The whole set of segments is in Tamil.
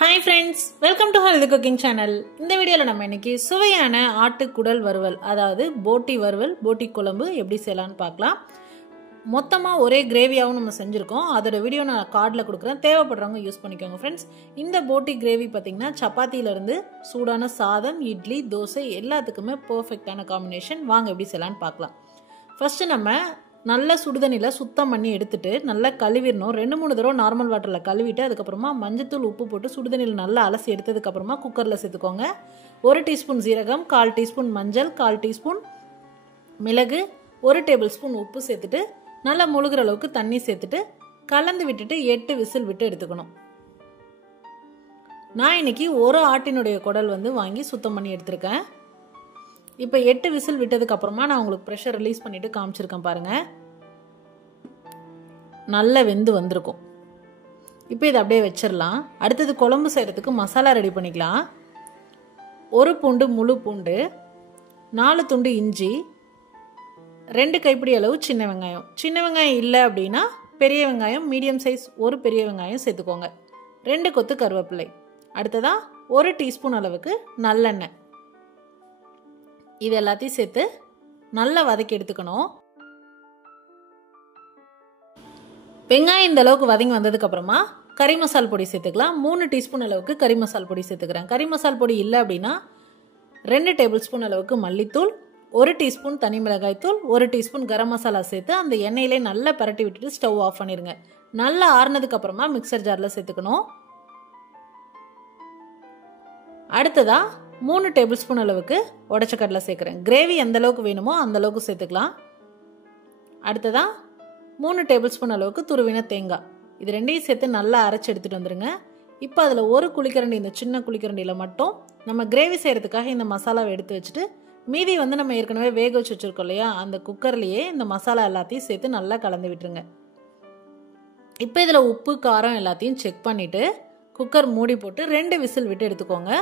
Hi friends, welcome to Healthy Cooking Channel. இந்த வீடியோல நம்ம இன்னைக்கு சுவையான ஆட்டுக்குடல் வறுவல், அதாவது போட்டி வறுவல், போட்டி குழம்பு எப்படி செய்யலாம்னு பார்க்கலாம். மொத்தமா ஒரே கிரேவியாவும் நம்ம செஞ்சிருக்கோம். அதோட வீடியோ நான் கார்ட்ல கொடுக்குறேன். தேவைப்படுறவங்க யூஸ் பண்ணிக்கோங்க ஃப்ரெண்ட்ஸ். இந்த போட்டி கிரேவி பார்த்தீங்கன்னா சப்பாத்தியில இருந்து சூடான சாதம், இட்லி, தோசை எல்லாத்துக்குமே பெர்ஃபெக்ட்டான காம்பினேஷன். வாங்க எப்படி செய்யலாம்னு பார்க்கலாம். ஃபர்ஸ்ட் நம்ம நல்ல சுடுதண்ணியில் சுத்தம் பண்ணி எடுத்துட்டு நல்லா கழுவிடணும். 2-3 தடவை நார்மல் வாட்டரில் கழுவிட்டு அதுக்கப்புறமா மஞ்சத்தூள் உப்பு போட்டு சுடுதண்ணியில் நல்லா அலசி எடுத்ததுக்கப்புறமா குக்கரில் சேர்த்துக்கோங்க. 1 டீஸ்பூன் சீரகம், 1/4 டீஸ்பூன் மஞ்சள், 1/4 டீஸ்பூன் மிளகு, 1 டேபிள் ஸ்பூன் உப்பு சேர்த்துட்டு நல்லா முழுகிற அளவுக்கு தண்ணி சேர்த்துட்டு கலந்து விட்டுட்டு 8 விசில் விட்டு எடுத்துக்கணும். நான் இன்னைக்கு ஒரு ஆட்டினுடைய குடல் வாங்கி சுத்தம் பண்ணி எடுத்திருக்கேன். இப்போ 8 விசில் விட்டதுக்கு அப்புறமா நான் உங்களுக்கு ப்ரெஷர் ரிலீஸ் பண்ணிட்டு காமிச்சிருக்கேன் பாருங்க. நல்ல வெந்து வந்திருக்கும். இப்போ இதை அப்படியே வச்சிடலாம். அடுத்தது குழம்பு செய்யறதுக்கு மசாலா ரெடி பண்ணிக்கலாம். 1 பூண்டு, முழு பூண்டு, 4 துண்டு இஞ்சி, 2 கைப்பிடி அளவு சின்ன வெங்காயம். சின்ன வெங்காயம் இல்லை அப்படின்னா பெரிய வெங்காயம், மீடியம் சைஸ் ஒரு பெரிய வெங்காயம் சேர்த்துக்கோங்க. 2 கொத்து கருவேப்பிலை. அடுத்ததா 1 டீஸ்பூன் அளவுக்கு நல்லெண்ணெய். இது எல்லாத்தையும் சேர்த்து நல்லா வதக்கி எடுத்துக்கணும். வெங்காயம் இந்த அளவுக்கு வதங்கி வந்ததுக்கு அப்புறமா கறி மசால் பொடி சேர்த்துக்கலாம். 3 டீஸ்பூன் அளவுக்கு கறி மசால் பொடி சேர்த்துக்கிறேன். கறி மசால் பொடி இல்லை அப்படின்னா 2 டேபிள் ஸ்பூன் அளவுக்கு மல்லித்தூள், 1 டீஸ்பூன் தனி மிளகாய் தூள், 1 டீஸ்பூன் கரம் மசாலா சேர்த்து அந்த எண்ணெயிலே நல்லா பரட்டி விட்டுட்டு ஸ்டவ் ஆஃப் பண்ணிடுங்க. நல்லா ஆறுனதுக்கு அப்புறமா மிக்சர் ஜாரில் சேர்த்துக்கணும். அடுத்ததா 3 டேபிள் ஸ்பூன் அளவுக்கு உடைச்ச கடலை சேர்க்குறேன். கிரேவி எந்த அளவுக்கு வேணுமோ அந்த அளவுக்கு சேர்த்துக்கலாம். அடுத்ததா 3 டேபிள் ஸ்பூன் அளவுக்கு துருவின தேங்காய். இது ரெண்டையும் சேர்த்து நல்லா அரைச்சி எடுத்துகிட்டு வந்துடுங்க. இப்போ அதில் 1 குழிக்கரண்டி, இந்த சின்ன குழிக்கரண்டியில் மட்டும் நம்ம கிரேவி செய்கிறதுக்காக இந்த மசாலாவை எடுத்து வச்சுட்டு மீதி நம்ம ஏற்கனவே வேக வச்சு வச்சுருக்கோம் இல்லையா, அந்த குக்கர்லேயே இந்த மசாலா எல்லாத்தையும் சேர்த்து நல்லா கலந்து விட்டுருங்க. இப்போ இதில் உப்பு காரம் எல்லாத்தையும் செக் பண்ணிவிட்டு குக்கர் மூடி போட்டு 2 விசில் விட்டு எடுத்துக்கோங்க.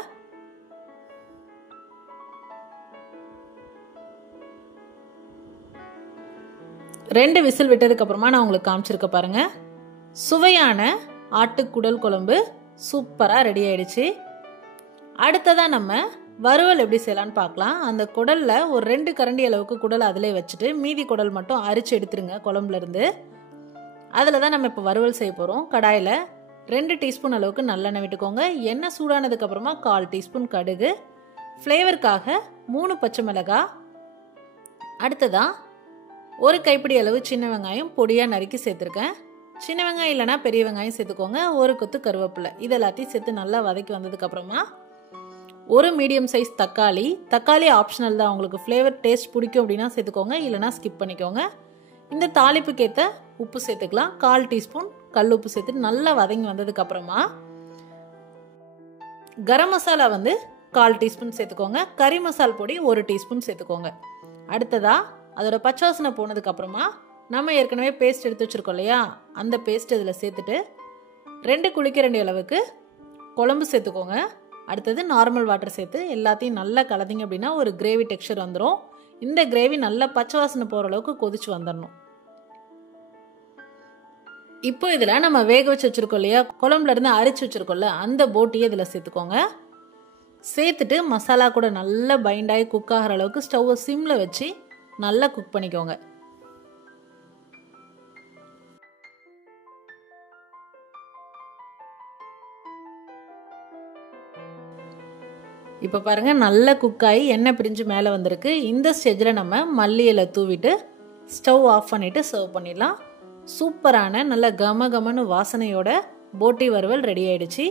ரெண்டு விசில் விட்டதுக்கு அப்புறமா நான் உங்களுக்கு காமிச்சிருக்க பாருங்க. சுவையான ஆட்டுக்குடல் குழம்பு சூப்பரா ரெடி ஆயிடுச்சு. அடுத்ததா நம்ம வறுவல் எப்படி செய்யலாம்னு பார்க்கலாம். அந்த குடல்ல ஒரு 2 கரண்டி அளவுக்கு குடல் அதிலே வச்சுட்டு மீதி குடல் மட்டும் அரிச்சு எடுத்துருங்க குழம்புல இருந்து. அதில் தான் நம்ம இப்போ வறுவல் செய்ய போகிறோம். கடாயில் 2 டீஸ்பூன் அளவுக்கு நல்லெண்ணெய் விட்டுக்கோங்க. எண்ணெய் சூடானதுக்கு அப்புறமா 1/4 டீஸ்பூன் கடுகு, ஃப்ளேவருக்காக 3 பச்சை மிளகாய், அடுத்ததா 1 கைப்பிடி அளவு சின்ன வெங்காயம் பொடியாக நறுக்கி சேர்த்துருக்கேன். சின்ன வெங்காயம் இல்லைனா பெரிய வெங்காயம் சேர்த்துக்கோங்க. 1 கொத்து கருவேப்பிலை. இது எல்லாத்தையும் சேர்த்து நல்லா வதக்கி வந்ததுக்கு அப்புறமா 1 மீடியம் சைஸ் தக்காளி. தக்காளி ஆப்ஷனல் தான், உங்களுக்கு ஃப்ளேவர் டேஸ்ட் பிடிக்கும் அப்படின்னா சேர்த்துக்கோங்க, இல்லைனா ஸ்கிப் பண்ணிக்கோங்க. இந்த தாளிப்புக்கு ஏற்ற உப்பு சேர்த்துக்கலாம். 1/4 டீஸ்பூன் கல் உப்பு சேர்த்துட்டு நல்லா வதங்கி வந்ததுக்கு அப்புறமா கரம் மசாலா 1/4 டீஸ்பூன் சேர்த்துக்கோங்க. கறி மசால் பொடி 1 டீஸ்பூன் சேர்த்துக்கோங்க. அடுத்ததா அதோட பச்சை வாசனை போனதுக்கு அப்புறமா நம்ம ஏற்கனவே பேஸ்ட் எடுத்து வச்சிருக்கோம் இல்லையா, அந்த பேஸ்ட் இதில் சேர்த்துட்டு 2 குழிக்கரண்டி அளவுக்கு குழம்பு சேர்த்துக்கோங்க. அடுத்தது நார்மல் வாட்டர் சேர்த்து எல்லாத்தையும் நல்லா கலந்தீங்க அப்படின்னா ஒரு கிரேவி டெக்ஸ்சர் வந்துடும். இந்த கிரேவி நல்லா பச்சை வாசனை போகிற அளவுக்கு கொதிச்சு வந்துடணும். இப்போ இதில் நம்ம வேக வச்சு வச்சிருக்கோம் இல்லையா, குழம்புல இருந்து அரிச்சு வச்சிருக்கோம்ல, அந்த போட்டியை இதில் சேர்த்துக்கோங்க. சேர்த்துட்டு மசாலா கூட நல்லா பைண்ட் ஆகி குக் ஆகிற அளவுக்கு ஸ்டவ்வை சிம்மில் வச்சு நல்லா குக் பண்ணிக்கோங்க. இப்போ பாருங்க நல்லா குக் ஆகி எண்ணெய் பிரிஞ்சு மேலே வந்திருக்கு. இந்த ஸ்டேஜில் நம்ம மல்லி இலை தூவிட்டு ஸ்டவ் ஆஃப் பண்ணிட்டு சர்வ் பண்ணிடலாம். சூப்பரான நல்ல கமகமன்னு வாசனையோட போட்டி வறுவல் ரெடி ஆயிடுச்சு.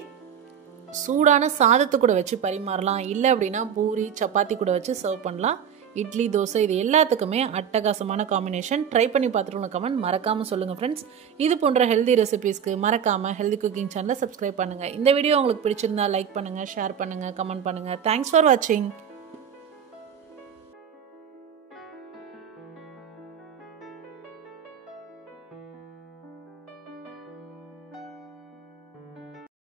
சூடான சாதத்து கூட வச்சு பரிமாறலாம், இல்லை அப்படின்னா பூரி சப்பாத்தி கூட வச்சு சர்வ் பண்ணலாம். இட்லி, தோசை இது எல்லாத்துக்குமே அட்டகாசமான காம்பினேஷன். ட்ரை பண்ணி பார்த்துட்டு கமெண்ட் மறக்காமல் சொல்லுங்கள் ஃப்ரெண்ட்ஸ். இது போன்ற ஹெல்தி ரெசிபீஸ்க்கு மறக்காமல் ஹெல்தி குக்கிங் சேனலை சப்ஸ்கிரைப் பண்ணுங்கள். இந்த வீடியோ உங்களுக்கு பிடிச்சிருந்தா லைக் பண்ணுங்கள், ஷேர் பண்ணுங்கள், கமெண்ட் பண்ணுங்கள். தேங்க்ஸ் ஃபார் வாட்சிங்.